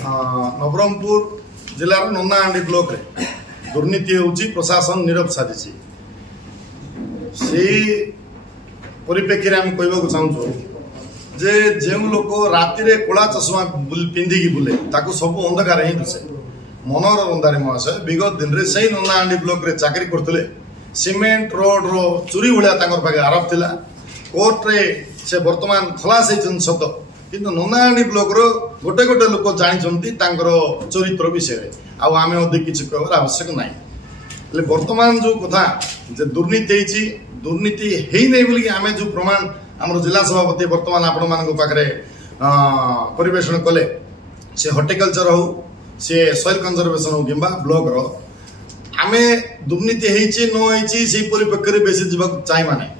Nabarangpur जिलार नन्नाहांडी block रे दुर्नीति होउची प्रशासन नीरव साजिची से परिप्रेक्षी हम कहवाक चाहूँ जे जो लोक राति कला चश्मा पिंधिकी बुले ताकू सब अंधकार ही दिसे मनोहर रंधारी महाशय विगत दिन में से नन्नाहांडी ब्लॉक रे चाकरी करते सीमेंट रोड रो चोरी भाया आरोप थिला कोर्ट रे से वर्तमान खलास होती सत किंतु नन्नाहांडी ब्लॉक रो गोटे गोटे लोक जानी चरित्र विषय आम अधिक किसी कहर आवश्यक ना वर्तमान जो कथा दुर्नीति है नहीं बोली आम जो प्रमाण आम जिला सभापति वर्तमान आपण मान पाखे परिवेषण कले से हॉर्टिकल्चर हो सी सॉइल कंजर्वेशन हो कि ब्लॉक रो आमे दुर्नीति होती से परिप्रेक्षी बेसी जावाक चाहिए ना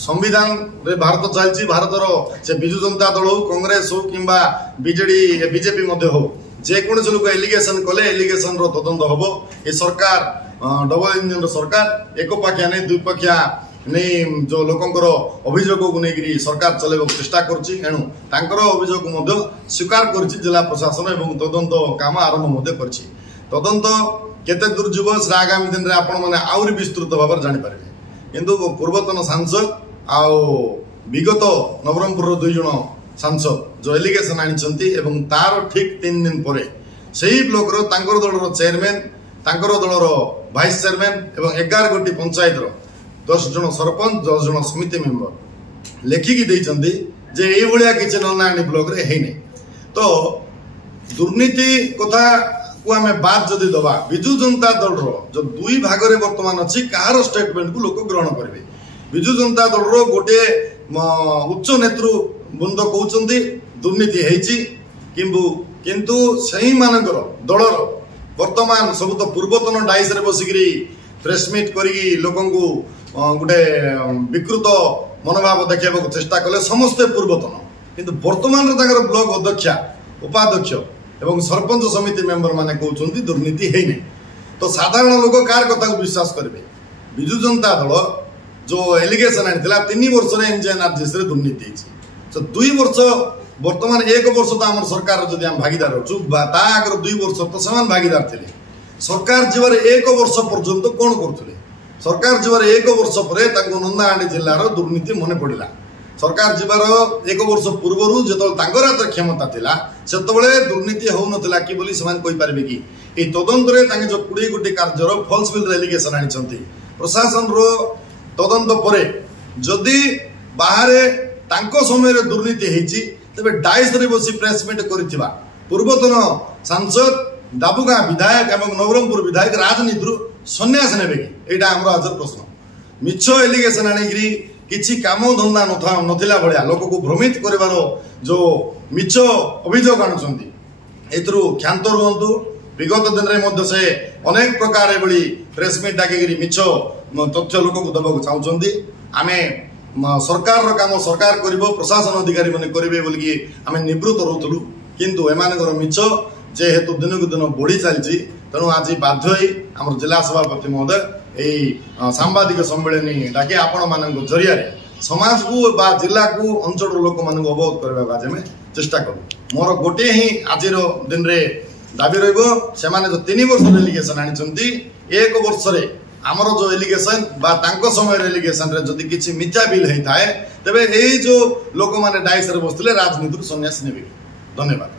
संविधान रे भारत चलती भारतर से बिजु जनता दल हो कांग्रेस हो कि बीजेपी हो जेकोसी लोक एलिगेशन कले एलिगेशन तदंत हम ये सरकार डबल इंजन सरकार एक पाखिया नहीं दुई पाखिया नहीं जो लोकंर अभियोग को लेकर सरकार चलैक चेष्टा करेणु अभियोग स्वीकार कर जिला प्रशासन और तदंत काम आरंभ कर तदंत केते दूर जीव से आगामी दिन में आपण मैंने आहरी विस्तृत भाव में जापर किंतु पूर्वतन सांसद आउ विगत नवरंगपुर दुई जन सांसद जो एलिगेशन आनी तार ठीक 3 दिन पर से ही ब्लॉक दलर चेयरमैन दलर भाइस चेयरमैन और 11 गोटी पंचायत 10 जन सरपंच 10 जन समिति मेंबर लेखिकी देइचंदी जे एई भलिया किछि नन्नाहांडी ब्लॉक रे हेनी तो दुर्नीति कथा को आम बाद जदि दबा विजु जनता दल जो दुई भाग में वर्तमान अच्छी कहार स्टेटमेंट को लोक ग्रहण करेंगे विजु जनता दल गोटे उच्च नेतृवृंद कहते दुर्नीति होती किंतु सही मानकर दलर वर्तमान सब तो पूर्वतन डाइस रे बसिकी प्रेसमिट करी लोक गोटे विकृत मनोभाव देखा चेष्टा कले समस्ते पूर्वतन किंतु वर्तमान ब्लॉक अध्यक्षा उपाध्यक्ष एवं सरपंच समिति मेंबर माने कहते दुर्नीति है नहीं तो साधारण लोक कार कथा को विश्वास करेंगे विजु जनता दल जो एलिगेशन आनी 3 वर्ष एनजीएनआरजीएस दुर्नीति तो 2 वर्ष वर्तमान 1 वर्ष तो आम सरकार जब आम भागीदार अच्छु आगर 2 वर्ष तो से भागीदार थे सरकार जीवार 1 वर्ष पर्यंत कौन करुले सरकार जीवार 1 वर्ष पर नन्नाहांडी जिलार दुर्नीति मन पड़ा सरकार जीवार 1 वर्ष पूर्वर जो हाथ क्षमता थिला सेतबेले दुर्नीति हो नथिला कि बोली समान कहि पारबे कि ए तदंत रे तांगे जो 20 गोटी कार्यर फॉल्स बिल एलिगेशन आनी प्रशासन रो तदंत परे जदि बाहर तांको समय रे दुर्नीति हेची तबे डाइस रे बसी प्रेसमिट करिथिबा पूर्वतन सांसद दाबुगा विधायक एवं नवरंगपुर विधायक राजनीति सन्यास नेबे कि एटा हमरो आज प्रश्न मिछ एलिगेशन आनी किसी काम धंदा नथिला भलिया लोक को भ्रमित करिवार जो मिछ अभियोग आणुछंती एतरु क्षांत रुहंतु विगत दिन में से अनेक प्रकार एभली प्रेसमिट डाकिरी मिछ तथ्य लोक को दबाक चाहूँगी आमे सरकार काम सरकार करिवो प्रशासन अधिकारी माने करिवे बोलिकी आमे निवृत्त रहउथलु किंतु एमानकर मिछ जेहेतु दिन को दिन बढ़ी चलती तेणु आज बाध्य आम जिला सभापति महोदय यही सांबादिक सम्मेलन डाके आपण मान जरिया समाज को बा जिला को अंचल लोक मान अवगत करने आज आम चेष्टा करूँ मोर गोटे ही आज दिन में दाबी रही जो 3 वर्ष एलिगेशन आनी 1 वर्ष आमर जो एलिगेशन बा तांको समय एलिगेशन रे जदि किछि मिथ्या बिल होता है तेबे यही जो लोक माने डाइस रे बसले राजनीति सन्यास नेबे। धन्यवाद।